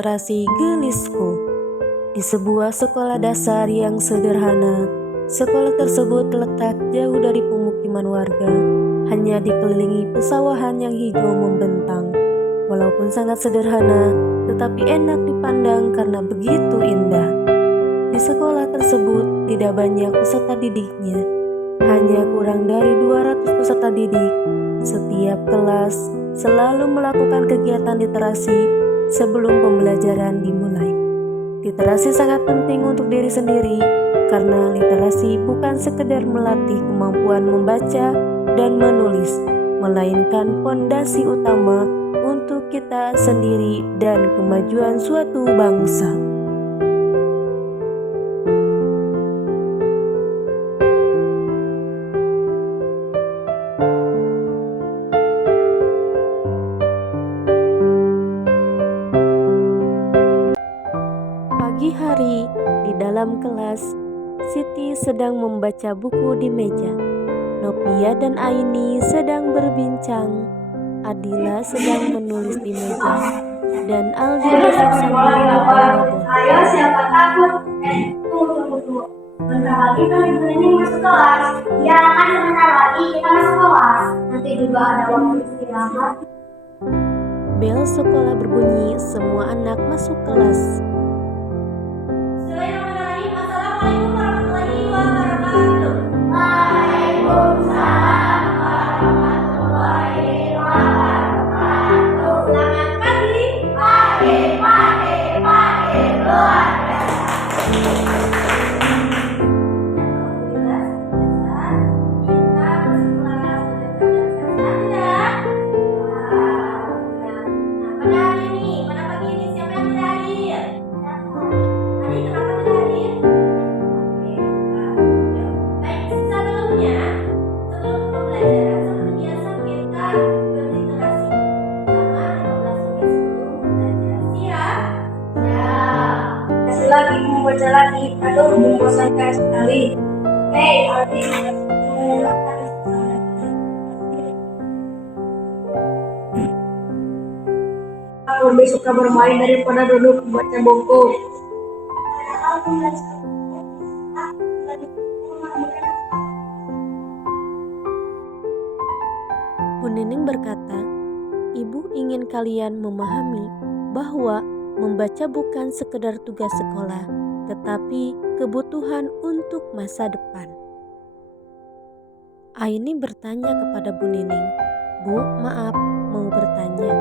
literasi Gelisco. Di sebuah sekolah dasar yang sederhana, sekolah tersebut terletak jauh dari pemukiman warga, hanya dikelilingi pesawahan yang hijau membentang. Walaupun sangat sederhana, tetapi enak dipandang karena begitu indah. Di sekolah tersebut tidak banyak peserta didiknya, hanya kurang dari 200 peserta didik. Setiap kelas selalu melakukan kegiatan literasi sebelum pembelajaran dimulai. Literasi sangat penting untuk diri sendiri karena literasi bukan sekedar melatih kemampuan membaca dan menulis, melainkan fondasi utama untuk kita sendiri dan kemajuan suatu bangsa. Pagi hari, di dalam kelas, Siti sedang membaca buku di meja. Novia dan Aini sedang berbincang. Adila sedang menulis di meja. Dan Aldi duduk sambil ngobrol. Ayo, siapa takut? Tunggu. Bentar lagi kan Ibu Nening masuk kelas. Ya kan sebentar lagi kita masuk kelas. Nanti juga ada waktu istirahat. Bel sekolah berbunyi, semua anak masuk kelas. Assalamualaikum warahmatullahi wabarakatuh. Waalaikumsalam warahmatullahi wabarakatuh. Selamat pagi. Pagi luar biasa. Lagi membaca lagi, aduh membosankan sekali. Hei Aldi, aku lebih suka bermain daripada duduk membaca buku. Bu Nening berkata, Ibu ingin kalian memahami bahwa membaca bukan sekedar tugas sekolah, tetapi kebutuhan untuk masa depan. Aini bertanya kepada Bu Nening, Bu, maaf, mau bertanya,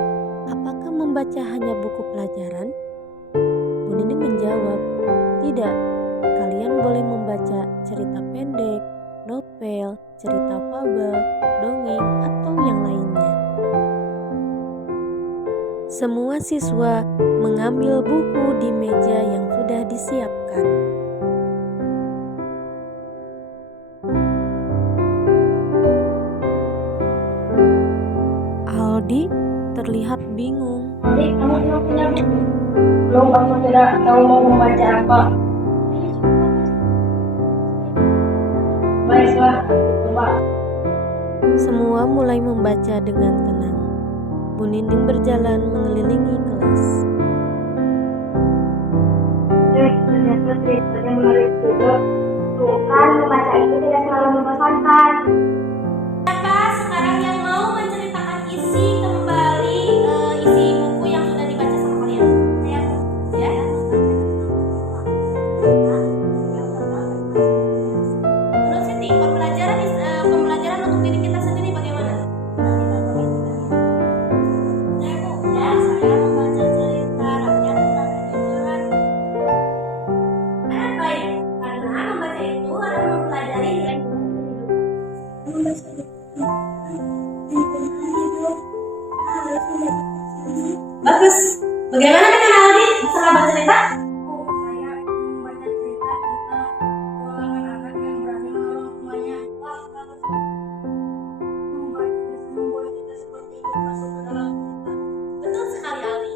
apakah membaca hanya buku pelajaran? Bu Nening menjawab, tidak, kalian boleh membaca cerita pendek, novel, cerita fabel, dongeng, atau yang lainnya. Semua siswa mengambil buku di meja yang sudah disiapkan. Aldi terlihat bingung. Aldi, kamu tidak punya buku? Belum, aku tidak tahu mau membaca apa. Baiklah, coba. Semua mulai membaca dengan tenang. Bu Nening berjalan mengelilingi kelas. Ternyata ceritanya menarik juga. Tuh kan, membaca itu tidak selalu membosankan. Siapa sekarang yang mau menceritakan isi kembali isi buku yang sudah dibaca sama kalian? Saya, ya. Menurut Siti, pembelajaran untuk diri kita sendiri bagaimana? Saya membaca cerita rakyat tentang kejujuran. Baik, karena membaca itu adalah mempelajari nilai bagus. Bagaimana dengan Aldi? Setelah baca cerita? Saya membaca cerita tentang golongan anak yang berani menolong semuanya. Wah, bagus. Membaca bisa membuat kita seperti ikut masuk ke dalam cerita. Betul sekali, Aldi.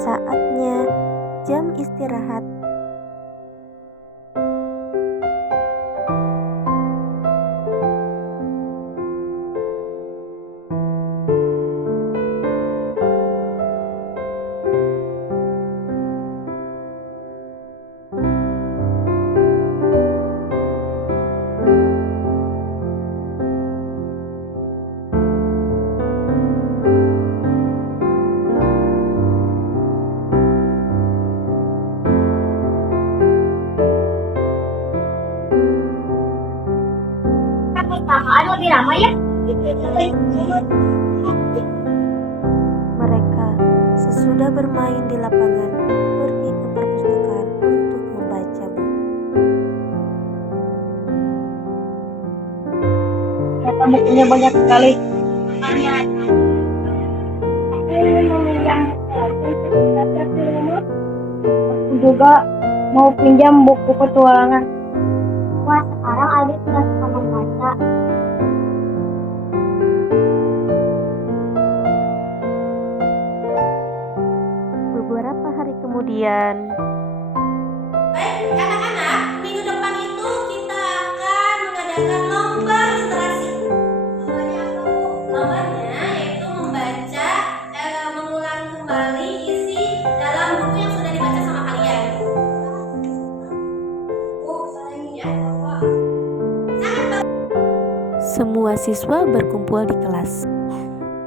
Saatnya jam istirahat. bersama ya. Mereka sesudah bermain di lapangan pergi ke perpustakaan untuk membaca buku. Ternyata bukunya banyak sekali. Aku juga mau pinjam buku petualangan. Wah, sekarang Aldi sudah suka membaca. Beberapa hari kemudian, Baik, anak-anak, minggu depan itu kita akan mengadakan lomba literasi. Lombanya apa, Bu? Lombanya yaitu membaca, mengulang kembali isi dalam buku yang sudah dibaca sama kalian. Bu, saya ini ya, Bapak. semua siswa berkumpul di kelas.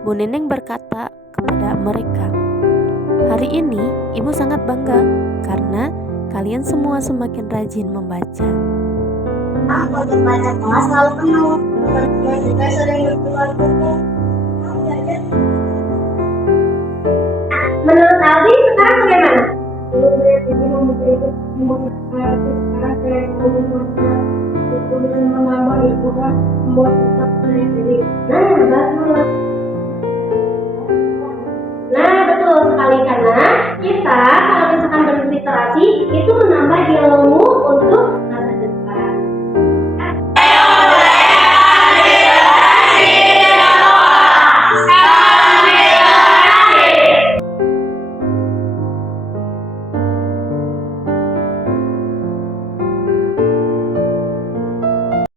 Bu Neneng berkata kepada mereka, "Hari ini Ibu sangat bangga karena kalian semua semakin rajin membaca." Aku membaca kelas selalu penuh. Teman-teman juga sering bertukar buku. Menurut Aldi sekarang bagaimana? Dulu saya pikir membaca itu sekarang saya membaca itu dengan menambah ilmu dan membuat kita sendiri. Nah, bagus.